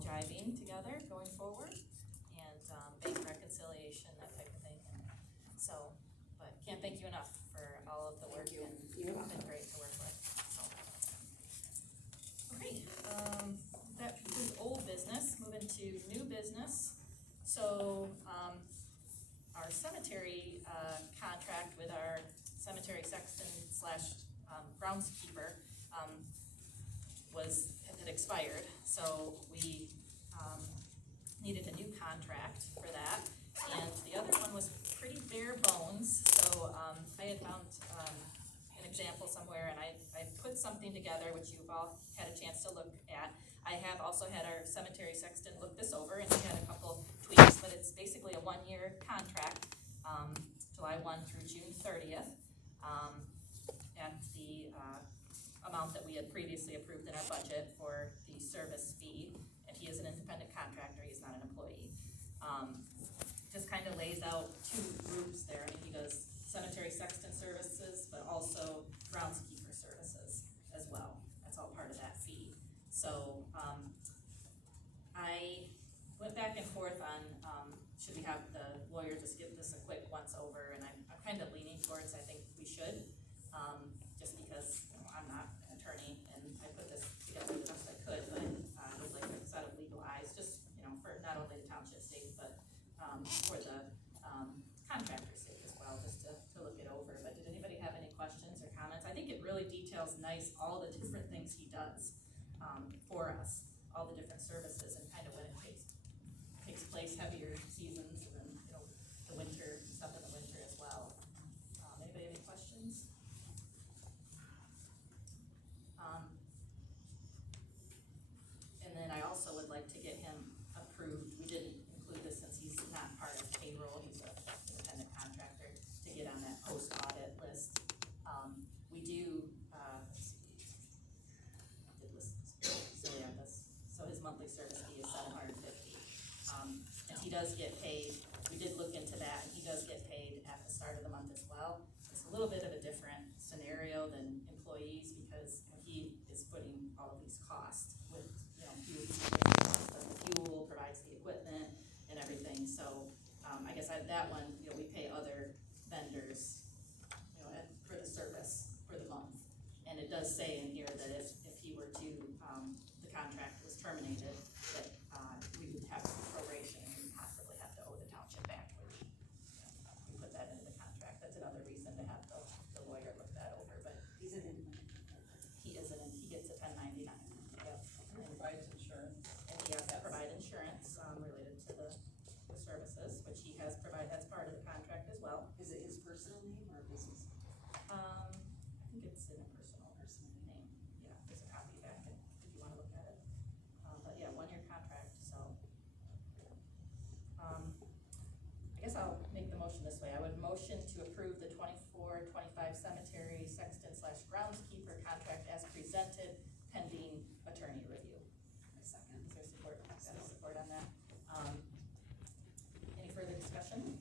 all jiving together going forward, and bank reconciliation, that type of thing. And so, but can't thank you enough for all of the work, and you've been great to work with. So, okay, that concludes old business. Moving to new business. So our cemetery contract with our cemetery sexton slash groundskeeper had expired, so we needed a new contract for that, and the other one was pretty bare bones. So I had found an example somewhere, and I put something together which you've all had a chance to look at. I have also had our cemetery sexton look this over, and he had a couple tweaks, but it's basically a 1-year contract, July 1 through June 30th, at the amount that we had previously approved in our budget for the service fee. And he is an independent contractor, he's not an employee. Just kind of lays out 2 groups there. I mean, he does cemetery sexton services, but also groundskeeper services as well. That's all part of that fee. So I went back and forth on should we have the lawyer just give this a quick once over, and I'm kind of leaning towards I think we should, just because I'm not an attorney and I put this together the best I could, but I would like a set of legal eyes, just for not only the township sake, but for the contractor's sake as well, just to look it over. But did anybody have any questions or comments? I think it really details nice all the different things he does for us, all the different services, and kind of when it takes place, heavier seasons, and then the winter stuff in the winter as well. Anybody have any questions? And then I also would like to get him approved. We didn't include this since he's not part of payroll, he's an independent contractor, to get on that post-audit list. We do, let's see, I did list this. So yeah, so his monthly service fee is $750. And he does get paid, we did look into that, and he does get paid at the start of the month as well. It's a little bit of a different scenario than employees, because he is putting all of these costs with, the fuel, provides the equipment and everything. So I guess that one, we pay other vendors, for the service for the month. And it does say in here that if he were to, the contract was terminated, that we would have proration and we possibly have to owe the township back, which we put that into the contract. That's another reason to have the lawyer look that over. But He's an independent. he isn't, he gets a 1099. Yep. And provides insurance. And he has to provide insurance related to the services, which he has provided. That's part of the contract as well. Is it his personal name or business? I think it's in a personal name. Yeah, there's a copy back if you want to look at it. But yeah, 1-year contract. So I guess I'll make the motion this way. I would motion to approve the 24-25 cemetery sexton slash groundskeeper contract as presented, pending attorney review. I second. Is there support? Got a support on that? Any further discussion?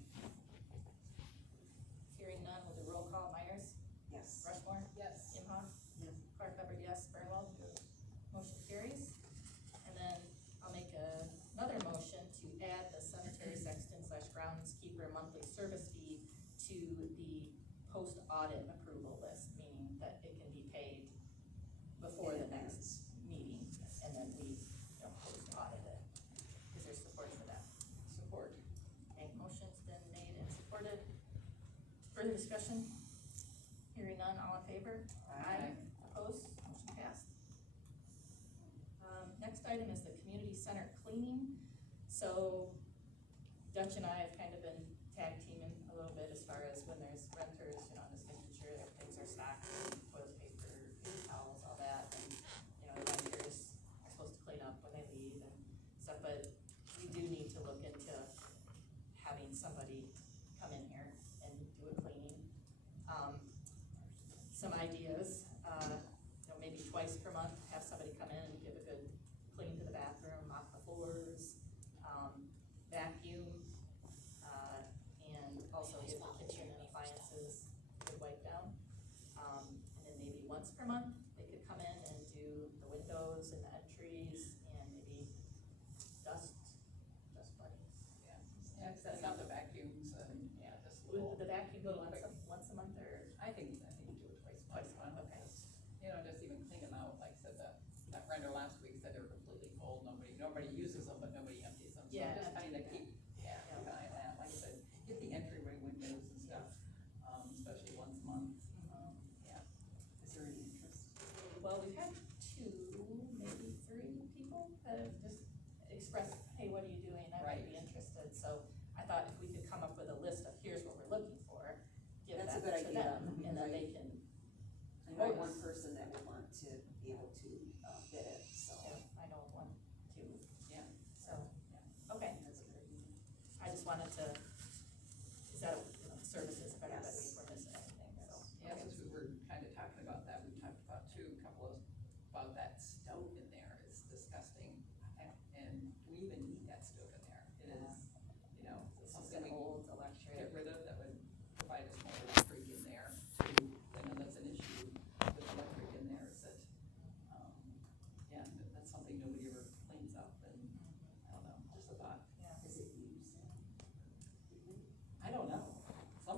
Hearing none, we'll do roll call. Myers? Yes. Rushmore? Yes. Imhoff? Yes. Clark Hubbard, yes. Burnwell? Yes. Motion carries. And then I'll make another motion to add the cemetery sexton slash groundskeeper monthly service fee to the post-audit approval list, meaning that it can be paid before the next meeting, and then we post-audit it. Is there support for that? Support. Okay, motion's been made and supported. Further discussion? Hearing none, all in favor? Aye. Opposed? Motion passed. Next item is the community center cleaning. So Dutch and I have kind of been tag teaming a little bit as far as when there's renters, just making sure that things are stocked, toilet paper, paper towels, all that. And, the renters are supposed to clean up when they leave and stuff, but we do need to look into having somebody come in here and do a cleaning. Some ideas, maybe twice per month, have somebody come in and give a good clean to the bathroom, mop the floors, vacuum, and also give the kitchen and appliances a good wipe down. And then maybe once per month, they could come in and do the windows and the entries, and maybe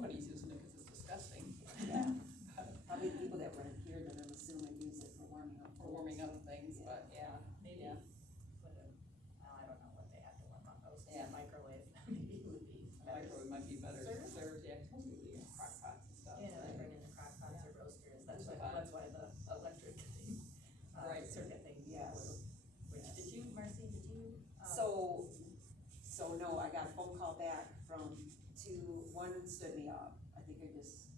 nobody's using it because it's disgusting. Yeah. Probably the people that weren't here that I'm assuming use it for warming up. For warming up things, but yeah, Maybe, Yeah. I don't know what they have to warm up, I was Yeah. thinking microwave, maybe it would be. a microwave might be better. Serve? Serves, yeah, because most people use crock pots and stuff. Yeah, they right? bring in the crock pots or roasters, that's So why, fun. that's why the electric thing, Right. circuit thing. Yes. Which, did you, Marcy, did you? So no, I got a phone call back from one stood me up. I think I just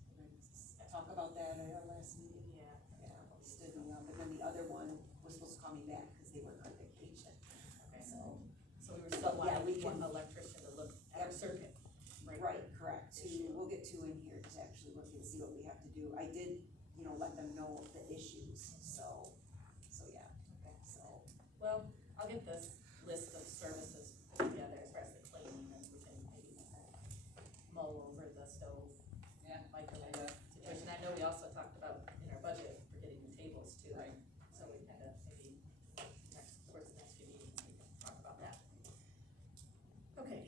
talk about that at our last meeting. Yeah. Yeah, stood me up, and then the other one was supposed to call me back because they were on vacation, Okay, so. so we were still Yeah, we wanting one can- electrician to look at our Yep. circuit. Right, correct, we'll get two in here to actually look and see what we have to do. I did, let them know the issues, so yeah, Okay. so. Well, I'll get this list of services put together as far as the cleaning, and we can maybe mull over the stove, Yeah. microwave Yeah. situation. I know we also talked about in our budget for getting the tables too. Right. So we kind of maybe towards the next few meetings, we can talk about that. Okay,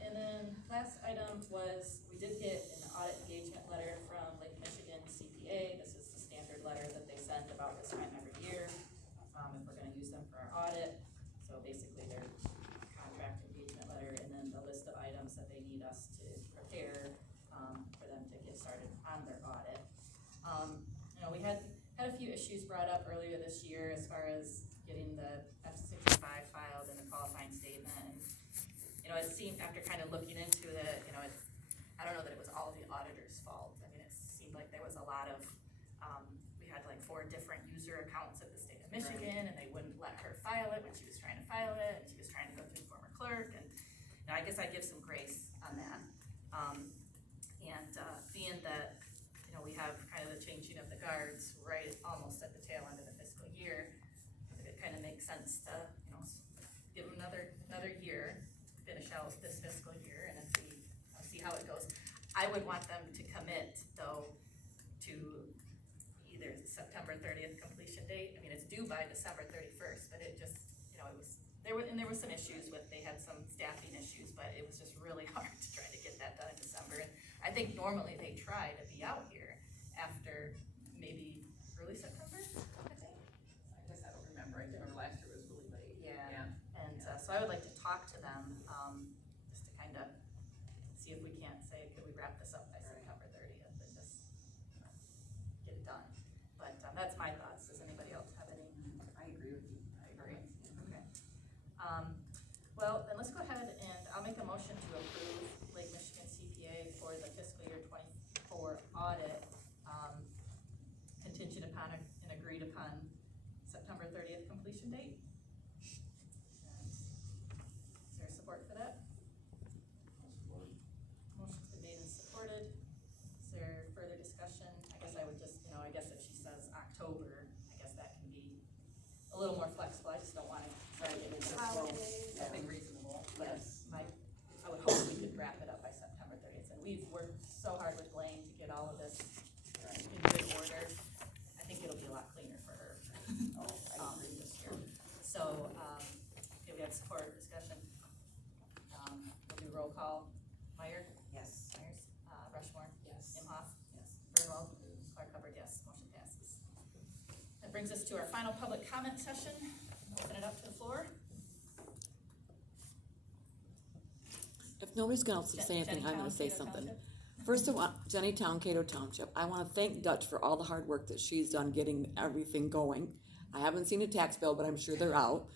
and then last item was, we did get an audit engagement letter from Lake Michigan CPA. This is the standard letter that they send about this time every year, if we're gonna use them for our audit. So basically their contract engagement letter and then the list of items that they need us to prepare, for them to get started on their audit. We had a few issues brought up earlier this year as far as getting the F-65 filed and the qualifying statement. And, it seemed, after kind of looking into it, I don't know that it was all the auditor's fault. I mean, it seemed like there was a lot of, we had like 4 different user accounts at the state of Michigan, and they wouldn't let her file it when she was trying to file it, and she was trying to go through the former clerk, and, I guess I give some grace on that. Being that, we have kind of the changing of the guards right almost at the tail end of the fiscal year, it kind of makes sense to, give them another year, finish out this fiscal year, and then see how it goes. I would want them to commit, though, to either September 30th completion date. I mean, it's due by December 31st, but it just, there were some issues with, they had some staffing issues, but it was just really hard to try to get that done in December. And I think normally they try to be out here after maybe early September, I think. I guess I don't remember. I remember last year was really late. Yeah. And so I would like to talk to them, just to kind of see if we can't say, could we wrap this up by September 30th and just get it done. But that's my thoughts. Does anybody else have any? I agree with you. I agree. Okay. Well, then let's go ahead and I'll make a motion to approve Lake Michigan CPA for the fiscal year 24 audit, contingent upon an agreed upon September 30th completion date. Is there support for that? Motion's been made and supported. Is there further discussion? I guess I would just, I guess if she says October, I guess that can be a little more flexible. I just don't want to try to get into the holidays. I think reasonable. But I would hope we could wrap it up by September 30th. And we've worked so hard with Blaine to get all of this in good order. I think it'll be a lot cleaner for her. This year. So, okay, we have support discussion. We'll do roll call. Meyer? Yes. Myers? Rushmore? Yes. Imhoff? Yes. Burnwell? Clark Hubbard, yes. Motion passes. That brings us to our final public comment session. Open it up to the floor. If nobody's gonna say anything, I'm gonna say something. First of all, Jenny Town, Cato Township, I wanna thank Dutch for all the hard work that she's done getting everything going. I haven't seen a tax bill, but I'm sure they're out.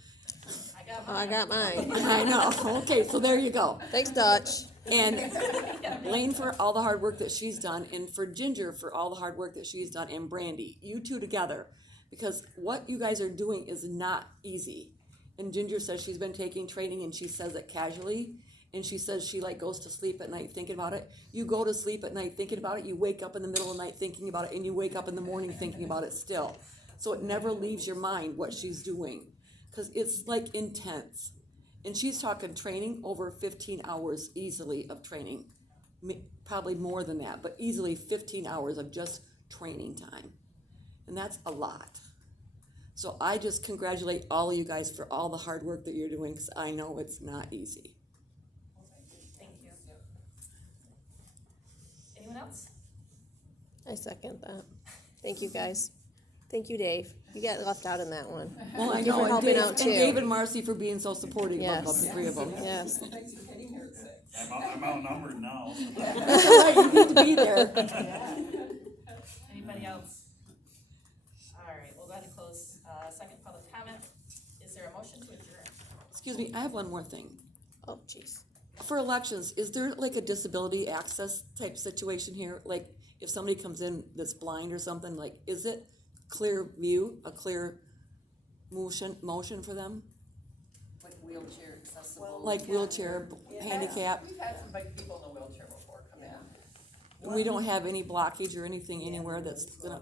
I got mine. I know, okay, so there you go. Thanks, Dutch. And Blaine for all the hard work that she's done, and for Ginger for all the hard work that she's done, and Brandy, you two together. Because what you guys are doing is not easy. And Ginger says she's been taking training, and she says it casually, and she says she goes to sleep at night thinking about it. You go to sleep at night thinking about it, you wake up in the middle of the night thinking about it, and you wake up in the morning thinking about it still. So it never leaves your mind what she's doing, because it's intense. And she's talking training over 15 hours easily of training, probably more than that, but easily 15 hours of just training time. And that's a lot. So I just congratulate all of you guys for all the hard work that you're doing, because I know it's not easy. Thank you. else? I second that. Thank you, guys. Thank you, Dave. You got left out in that one. Well, I Thank you know, for and helping Dave, out and too. Dave and Marcy for being so supportive Yes. of the three of them. Yes. Thanks for getting here at 6. I'm outnumbered now. Right, you need to be there. Anybody else? All right, we'll go ahead and close, second public comment. Is there a motion to adjourn? Excuse me, I have one more thing. Oh, jeez. For elections, is there like a disability access type situation here? Like, if somebody comes in that's blind or something, like, is it clear view, a clear motion for them? Like wheelchair accessible. Like wheelchair, handicap? We've had some big people in a wheelchair before come in. We don't have any blockage or anything anywhere that's gonna,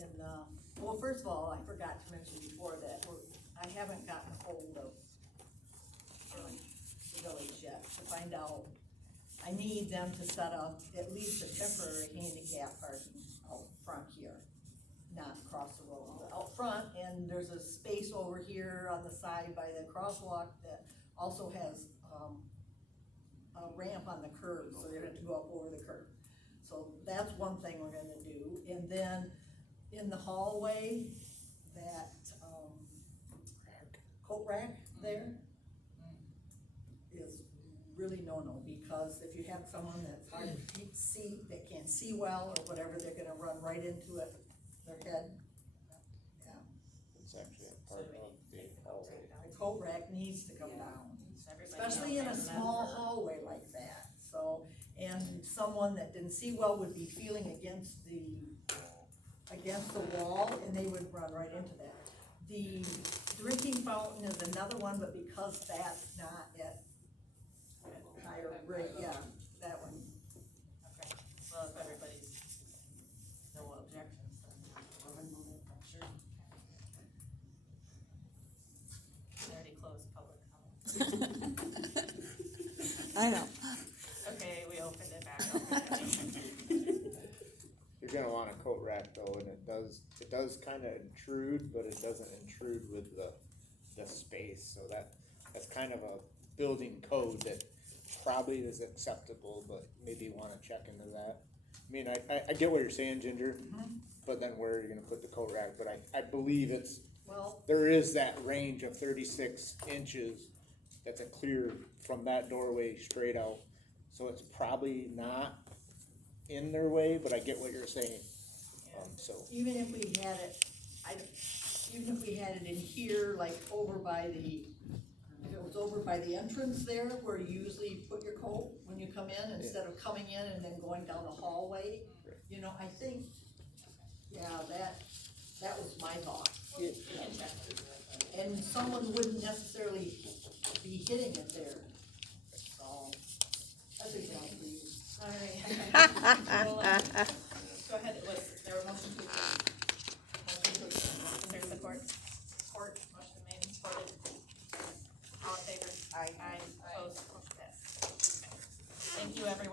And, well, first of all, I forgot to mention before that, I haven't gotten hold of, the village yet to find out. I need them to set up at least a temporary handicap parking out front here, not across the road, but out front, and there's a space over here on the side by the crosswalk that also has, a ramp on the curb, so they're gonna have to go up over the curb. So that's one thing we're gonna do, and then in the hallway, that, coat rack there is really no-no, because if you have someone that's hard to see, that can't see well or whatever, they're gonna run right into it, their head. Yeah, It's actually a part of the hallway. the coat rack needs to come down. So everybody Especially in a knows that. small hallway like that, so, and someone that didn't see well would be feeling against the wall, and they would run right into that. The drinking fountain is another one, but because that's not at higher rate, yeah, that one. Okay, well, if everybody's, no objections, then we'll remove it, sure. We already closed public comment. I know. Okay, we opened it back up. You're gonna want a coat rack though, and it does kinda intrude, but it doesn't intrude with the space, so that's kind of a building code that probably is acceptable, but maybe you wanna check into that. I mean, I get what you're saying, Ginger, but then where are you gonna put the coat rack, but I believe Well, there is that range of 36 inches that's a clear from that doorway straight out, so it's probably not in their way, but I get what you're saying. So even if we had it, even if we had it in here, like over by the, if it was over by the entrance there, where you usually put your coat when you come in, instead of coming in and then going down the hallway, you know, I think, yeah, that was my thought. We can check. And someone wouldn't necessarily be hitting it there, so, that's a example. All right. Well,